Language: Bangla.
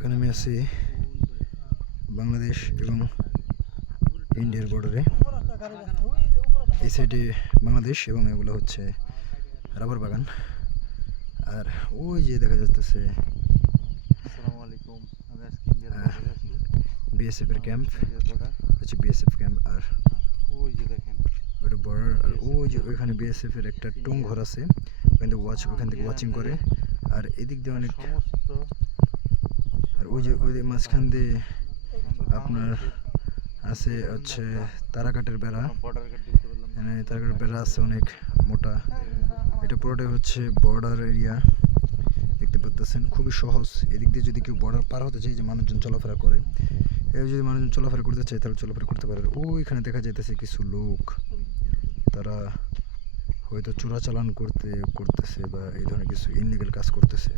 এখানে আমি আছি বাংলাদেশ এবং ইন্ডিয়ার বর্ডারে এই সাইডে বাংলাদেশ এবং এগুলো হচ্ছে রাবার বাগান। আর ওই যে দেখা যাচ্ছে আসসালামু আলাইকুম। আমি আজকে ইন্ডিয়ার আহ, বর্ডারে আছি বিএসএফ এর ক্যাম্প হচ্ছে বিএসএফ ক্যাম্প আর ওই যে দেখেন। ওটা বর্ডার আর ওই যে ওইখানে বিএসএফ এর একটা টুং ঘর আছে। ওখান থেকে ওয়াচ ওখান থেকে ওয়াচিং করে। আর এদিক দিয়ে অনেক ওই যে, ওই মাঝখান দিয়ে আপনার আছে হচ্ছে তারাকাটের বেড়া। তারাকাটের বেড়া আছে অনেক মোটা। এটা পুরোটাই হচ্ছে বর্ডার এরিয়া দেখতে পাচ্ছেন খুবই সহজ। এদিক দিয়ে যদি কেউ বর্ডার পার হতে চায় যে মানুষজন চলাফেরা করে, এই যদি মানুষজন চলাফেরা করতে চায়, তাহলে চলাফেরা করতে পারে। আর ওইখানে দেখা যাইতেছে কিছু লোক। তারা হয়তো চোরাচালান করতে, করতেছে বা এই ধরনের কিছু ইনলিগাল কাজ করতেছে।